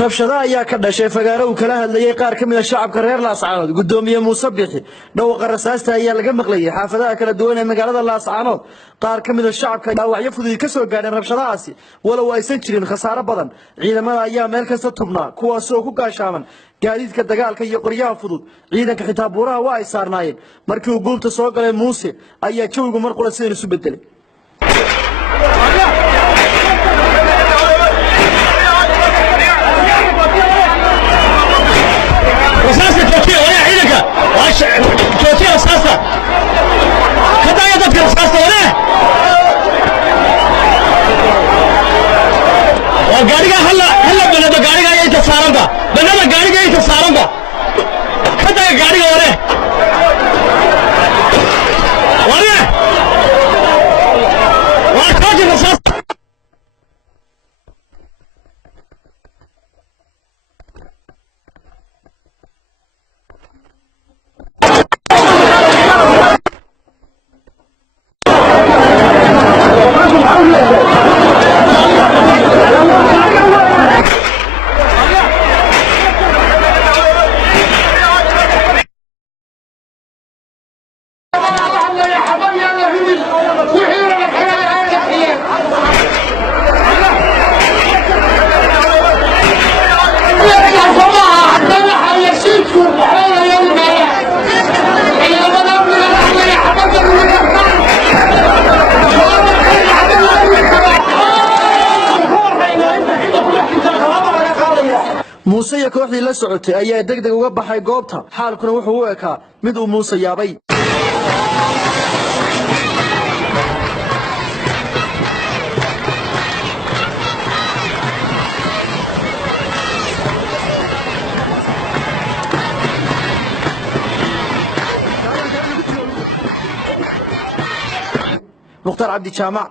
rabshadaha ayaa ka dhashay fagaaro uu kala hadlayay qaar ka mid ah shacabka reer Laascaanood gudoomiye Muuse Bixi dhawqa rasaasta ayaa laga maqlayay xaafadaha kala duwan ee magaalada Laascaanood qaar ka mid ah shacabka dhaawacyo fudud ka soo gaadheen rabshadahaasi walow aysan jirin khasaare badan ciidamada ayaa meel kasta tubnaa kuwaas oo ku gaashaaman gaadiidka dagaalka iyo qoryaha fudud ciidanka xitaa buuraha waa ay saarnaayeen markii uu goobta soo galay Muuse ayaa jawgu mar qura sideen isu bedelay جوتي أساسا كذا يدك أساسا ولا وقاريها هلا بنادى قاريها يتصارم ده بنادى قاريها يتصارم ده كذا قاريها ولا وأكاجي أساسا Muuse iyo kooxdii la socotay ayaa degdeg uga baxay goobta xaalkuna wuxuu u ekaa mid uu Muuse yaabay Mukhtar Cabdi Jaamac